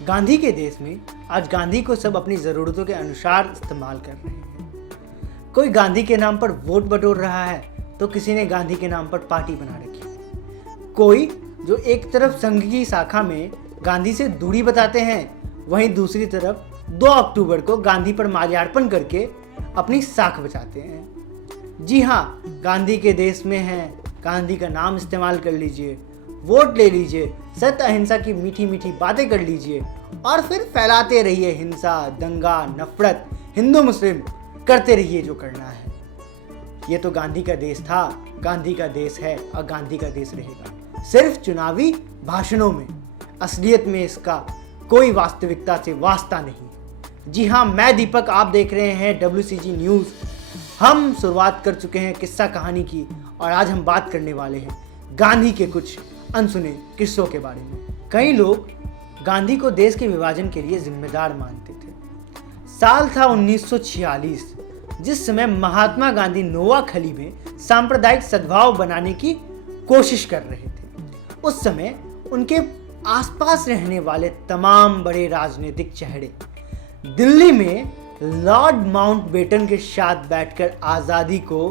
गांधी के देश में आज गांधी को सब अपनी ज़रूरतों के अनुसार इस्तेमाल कर रहे हैं। कोई गांधी के नाम पर वोट बटोर रहा है तो किसी ने गांधी के नाम पर पार्टी बना रखी है। कोई जो एक तरफ संघ की शाखा में गांधी से दूरी बताते हैं, वहीं दूसरी तरफ 2 अक्टूबर को गांधी पर माल्यार्पण करके अपनी साख बचाते हैं। जी हाँ, गांधी के देश में हैं, गांधी का नाम इस्तेमाल कर लीजिए, वोट ले लीजिए, सत्य अहिंसा की मीठी मीठी बातें कर लीजिए और फिर फैलाते रहिए हिंसा, दंगा, नफरत, हिंदू मुस्लिम, करते रहिए जो करना है। ये तो गांधी का देश था, गांधी का देश है और गांधी का देश रहेगा। सिर्फ चुनावी भाषणों में, असलियत में इसका कोई वास्तविकता से वास्ता नहीं। जी हाँ, मैं दीपक, आप देख रहे हैं WCG न्यूज़। हम शुरुआत कर चुके हैं किस्सा कहानी की और आज हम बात करने वाले हैं गांधी के कुछ अनसुने किस्सों के बारे में। कई लोग गांधी को देश के विभाजन के लिए जिम्मेदार मानते थे। साल था 1946, जिस समय महात्मा गांधी नोआखली में सांप्रदायिक सद्भाव बनाने की कोशिश कर रहे थे। उस समय उनके आसपास रहने वाले तमाम बड़े राजनीतिक चेहरे दिल्ली में लॉर्ड माउंटबेटन के साथ बैठकर आजादी को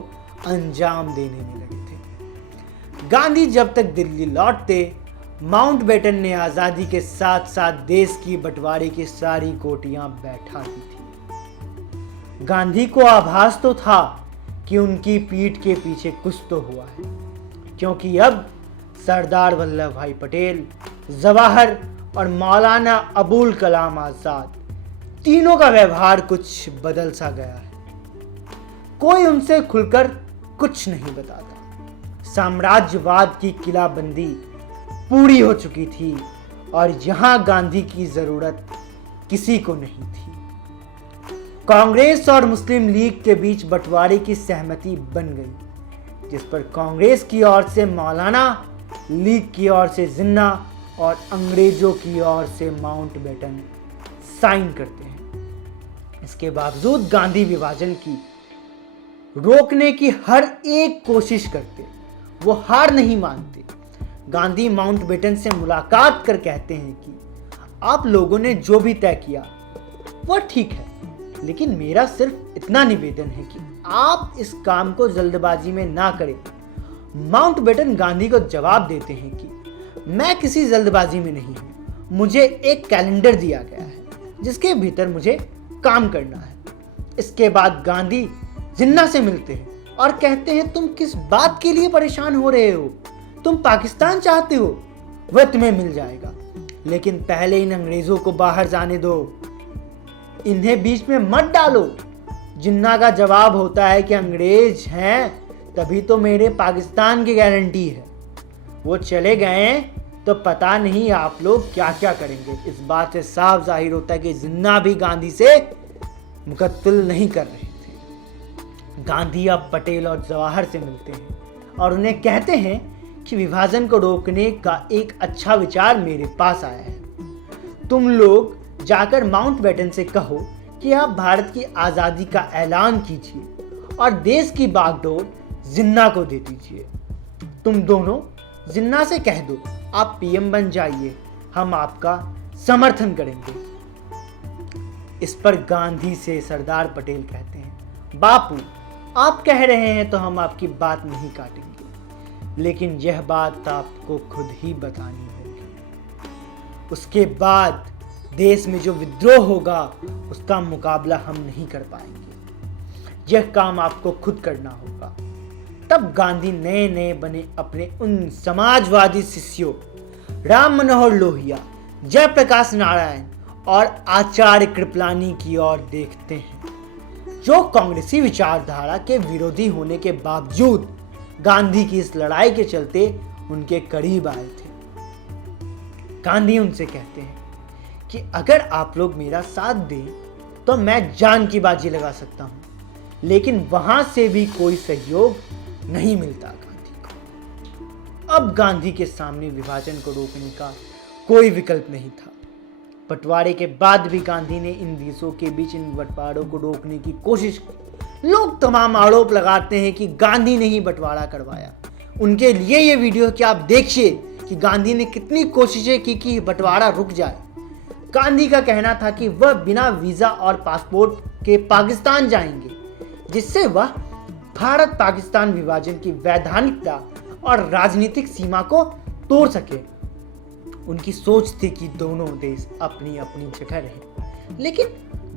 अंजाम देने में लगे थे। गांधी जब तक दिल्ली लौटते, माउंटबेटन ने आजादी के साथ साथ देश की बंटवारे की सारी गोटियां बैठा दी थी। गांधी को आभास तो था कि उनकी पीठ के पीछे कुछ तो हुआ है, क्योंकि अब सरदार वल्लभ भाई पटेल, जवाहर और मौलाना अबुल कलाम आजाद तीनों का व्यवहार कुछ बदल सा गया है। कोई उनसे खुलकर कुछ नहीं बताता। साम्राज्यवाद की किलाबंदी पूरी हो चुकी थी और यहां गांधी की जरूरत किसी को नहीं थी। कांग्रेस और मुस्लिम लीग के बीच बंटवारे की सहमति बन गई, जिस पर कांग्रेस की ओर से मौलाना, लीग की ओर से जिन्ना और अंग्रेजों की ओर से माउंटबेटन साइन करते हैं। इसके बावजूद गांधी विभाजन की रोकने की हर एक कोशिश करते, वो हार नहीं मानते। गांधी माउंटबेटन से मुलाकात कर कहते हैं कि आप लोगों ने जो भी तय किया वो ठीक है, लेकिन मेरा सिर्फ इतना निवेदन है कि आप इस काम को जल्दबाजी में ना करें। माउंटबेटन गांधी को जवाब देते हैं कि मैं किसी जल्दबाजी में नहीं हूं, मुझे एक कैलेंडर दिया गया है जिसके भीतर मुझे काम करना है। इसके बाद गांधी जिन्ना से मिलते हैं और कहते हैं, तुम किस बात के लिए परेशान हो रहे हो? तुम पाकिस्तान चाहते हो, वह तुम्हें मिल जाएगा, लेकिन पहले इन अंग्रेजों को बाहर जाने दो, इन्हें बीच में मत डालो। जिन्ना का जवाब होता है कि अंग्रेज हैं तभी तो मेरे पाकिस्तान की गारंटी है, वो चले गए तो पता नहीं आप लोग क्या क्या करेंगे। इस बात से साफ जाहिर होता है कि जिन्ना भी गांधी से मुकत्तल नहीं कर रहे थे। गांधी अब पटेल और जवाहर से मिलते हैं और उन्हें कहते हैं कि विभाजन को रोकने का एक अच्छा विचार मेरे पास आया है। तुम लोग जाकर माउंटबेटन से कहो कि आप भारत की आज़ादी का ऐलान कीजिए और देश की बागडोर जिन्ना को दे दीजिए। तुम दोनों जिन्ना से कह दो आप PM बन जाइए, हम आपका समर्थन करेंगे। इस पर गांधी से सरदार पटेल कहते हैं, बापू आप कह रहे हैं तो हम आपकी बात नहीं काटेंगे, लेकिन यह बात आपको खुद ही बतानी होगी। उसके बाद देश में जो विद्रोह होगा उसका मुकाबला हम नहीं कर पाएंगे, यह काम आपको खुद करना होगा। तब गांधी नए नए बने अपने उन समाजवादी शिष्यों राम मनोहर लोहिया, जयप्रकाश नारायण और आचार्य कृपलानी की ओर देखते हैं, जो कांग्रेसी विचारधारा के विरोधी होने के बावजूद गांधी की इस लड़ाई के चलते उनके करीब आए थे। गांधी उनसे कहते हैं कि अगर आप लोग मेरा साथ दें तो मैं जान की बाजी लगा सकता हूं, लेकिन वहां से भी कोई सहयोग नहीं मिलता गांधी को। अब गांधी के सामने विभाजन को रोकने का कोई विकल्प नहीं था। बंटवारे के बाद भी गांधी ने इन देशों के बीच इन बंटवारों को रोकने की कोशिश की। लोग तमाम आरोप लगाते हैं कि गांधी ने ही बंटवारा करवाया। उनके लिए ये वीडियो कि आप देखिए कि गांधी ने कितनी कोशिशें की कि बंटवारा रुक जाए। गांधी का कहना था कि वह बिना वीजा और पासपोर्ट के पाकिस्तान जाएंगे, जिससे वह भारत पाकिस्तान विभाजन की वैधानिकता और राजनीतिक सीमा को तोड़ सके। उनकी सोच थी कि दोनों देश अपनी अपनी जगह रहे, लेकिन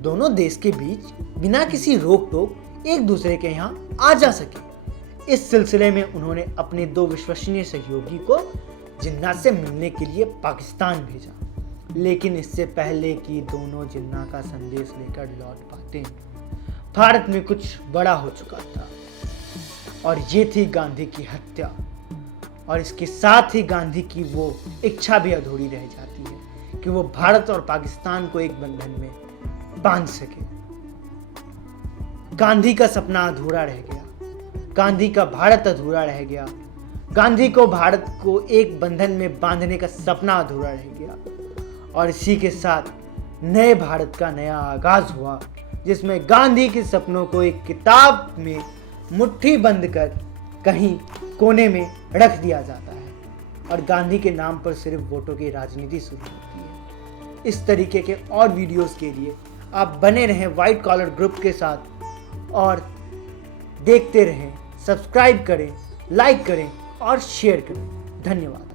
दोनों देश के बीच बिना किसी रोक टोक एक दूसरे के यहाँ आ जा सके। इस सिलसिले में उन्होंने अपने 2 विश्वसनीय सहयोगी को जिन्ना से मिलने के लिए पाकिस्तान भेजा, लेकिन इससे पहले कि दोनों जिन्ना का संदेश लेकर लौट पाते भारत में कुछ बड़ा हो चुका था, और ये थी गांधी की हत्या। और इसके साथ ही गांधी की वो इच्छा भी अधूरी रह जाती है कि वो भारत और पाकिस्तान को एक बंधन में बांध सके। गांधी का सपना अधूरा रह गया, गांधी का भारत अधूरा रह गया, गांधी को भारत को एक बंधन में बांधने का सपना अधूरा रह गया। और इसी के साथ नए भारत का नया आगाज हुआ, जिसमें गांधी के सपनों को एक किताब में मुट्ठी बंद कर कहीं कोने में रख दिया जाता है और गांधी के नाम पर सिर्फ वोटों की राजनीति शुरू होती है। इस तरीके के और वीडियोस के लिए आप बने रहें व्हाइट कॉलर ग्रुप के साथ और देखते रहें, सब्सक्राइब करें, लाइक करें और शेयर करें। धन्यवाद।